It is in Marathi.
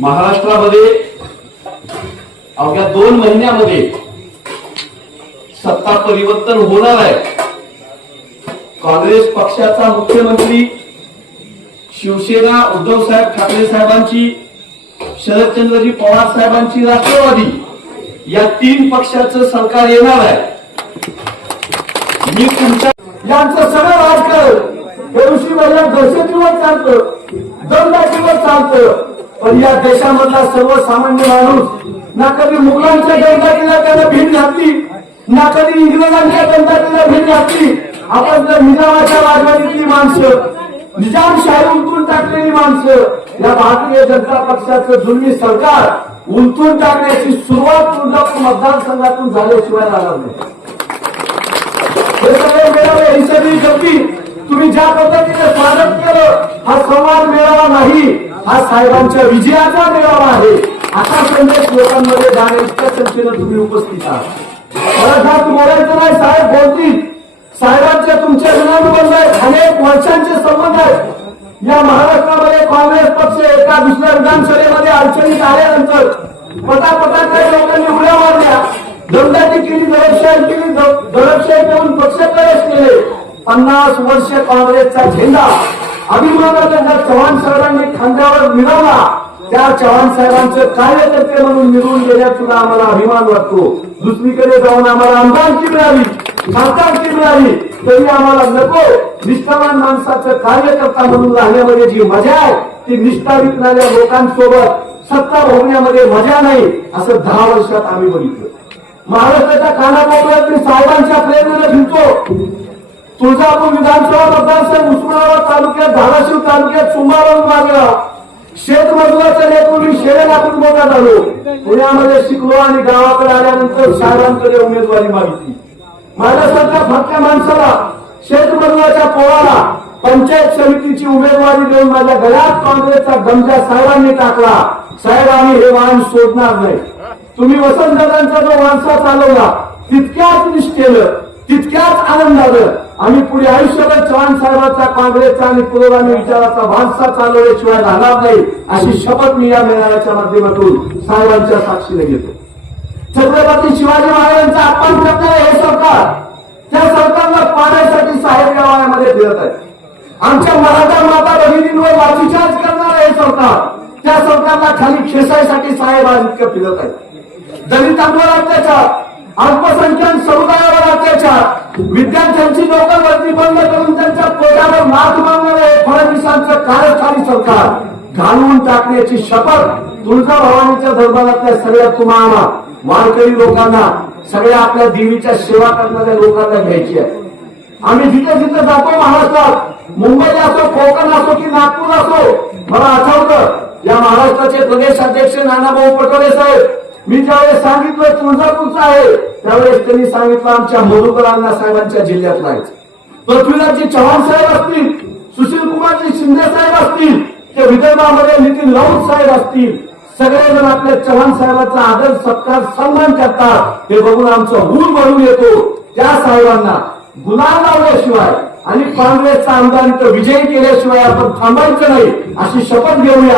महाराष्ट्रामध्ये अवघ्या दोन महिन्यामध्ये सत्ता परिवर्तन होणार आहे. काँग्रेस पक्षाचा मुख्यमंत्री शिवसेना उद्धव साहेब ठाकरे साहेबांची शरदचंद्रजी पवार साहेबांची राष्ट्रवादी या तीन पक्षाचं सरकार येणार आहे. मी तुमच्या यांचं सगळं राजकारण हे ऋषी महिला दहशतीवर चालतं. दमदाटीवर चालतं. पण या देशामधला सर्वसामान्य माणूस ना कधी मुघलांच्या दमदाटीला त्यानं भीड घातली ना कधी इंग्रजांच्या दमदाटीला भीड घातली. आपण जर निजामाच्या राजवाडीतली माणसं निजामशाही उलटून टाकलेली माणसं या भारतीय जनता पक्षाचं जुलमी सरकार उलटून टाकण्याची सुरुवात तुळजापूर मतदारसंघातून झाल्याशिवाय राहणार नाही. हे सगळे मेळावे ही सगळी गर्दी तुम्ही ज्या पद्धतीने स्वागत केलं हा संवाद मेळावा नाही. हा साहेबांच्या विजयाचा मेळावा आहे. असा संदेश लोकांमध्ये जाण्याच्या संख्येनं तुम्ही उपस्थित आहात. परत बोलायचं नाही साहेब बोलतील साहेबांच्या तुमच्या ऋणानुबंध आहेत अनेक वर्षांचे संबंध आहेत. या महाराष्ट्रामध्ये काँग्रेस पक्ष एका दुसऱ्या विधानसभेमध्ये अडचणीत आल्यानंतर पटापटा काही लोकांनी उड्या मारल्या. दंडाची केली दडपशाही केली दडपशाही करून पक्ष प्रवेश केले. पन्नास वर्ष काँग्रेसचा झेंडा. अभिमानाचा चव्हाण साहेबांनी खांद्यावर मिळवला. त्या चव्हाण साहेबांचं कार्यकर्ते म्हणून निवडून गेल्यास सुद्धा आम्हाला अभिमान वाटतो. दुसरीकडे जाऊन आम्हाला आमदारकी मिळाली. खासदारकी मिळाली. तरी आम्हाला नको. निष्ठावान माणसाचं कार्यकर्ता म्हणून राहण्यामध्ये जी मजा आहे ती निष्ठा विकणाऱ्या लोकांसोबत सत्ता भोगण्यामध्ये मजा नाही असं दहा वर्षात आम्ही बघितलं. महाराष्ट्राच्या कानाकोपऱ्यातील साहेबांच्या प्रेरणेने तुळजापूर विधानसभा मतदारसंघ उस्मानाबाद तालुक्यात धाराशिव तालुक्यात सुंबाराव मागला शेतमजुराचं लेकरू मी शेळे टाकून मोठा झालो पुण्यामध्ये शिकलो आणि गावाकडे आल्यानंतर साहेबांकडे उमेदवारी मागितली. माझ्यासारख्या फटक्या माणसाला शेतमजुराच्या पोळाला पंचायत समितीची उमेदवारी देऊन माझ्या गळ्यात काँग्रेसचा गमजा साहेबांनी टाकला. साहेब आम्ही हे वाहन सोडणार नाही. तुम्ही वसंतदादांचा जो वारसा चालवला तितक्याच निष्ठेनं तितक्याच आनंदानं आम्ही पुढे आयुष्यभर चव्हाण साहेबांचा काँग्रेसचा आणि पुरोगामी विचाराचा वारसा चालवल्याशिवाय राहणार नाही अशी शपथ मी या मेळाव्याच्या माध्यमातून साहेबांच्या साक्षीने घेतो. छत्रपती शिवाजी महाराजांचा अपमान करणारे हे सरकार त्या सरकारला पाण्यासाठी साहेब या वयामध्ये फिरत आहे आमच्या मराठा माता भगिनींवर लाठीचार्ज करणारे हे सरकार त्या सरकारला खाली खेसायसाठी साहेब आज इतकं फिरत आहे दलितांवर अत्याचार अल्पसंख्याक समुदायावर अत्याचार. विद्यार्थ्यांची नोकर भरती बंद करून त्यांच्या पोटावर मात मारणारे फडणवीसांचं कार्यकारी सरकार. घालवून टाकण्याची शपथ तुळजा भवानीच्या दरबारातल्या सगळ्या तुम्हाला वारकरी लोकांना सगळ्या आपल्या देवीच्या सेवा करणाऱ्या लोकांना घ्यायची आहे. आम्ही जिथे जिथे जातो महाराष्ट्रात मुंबई असो कोकण असो की नागपूर असो मला आठवतं या महाराष्ट्राचे प्रदेश अध्यक्ष नानाभाऊ पटोले साहेब मी ज्यावेळेस सांगितलं तुळजापूरचं आहे त्यावेळेस त्यांनी सांगितलं आमच्या मधुकर अण्णा साहेबांच्या जिल्ह्यातला आहे. पृथ्वीराजजी चव्हाण साहेब असतील सुशील कुमारजी शिंदे साहेब असतील ते विदर्भामध्ये नितीन राऊत साहेब असतील सगळेजण आपल्या चव्हाण साहेबांचा आदर सत्कार सन्मान करतात. हे बघून आमचं हूर भरून येतो. त्या साहेबांना गुलाम लावल्याशिवाय आणि काँग्रेसचा आमदार इथं विजयी केल्याशिवाय आपण थांबायचं नाही अशी शपथ घेऊया.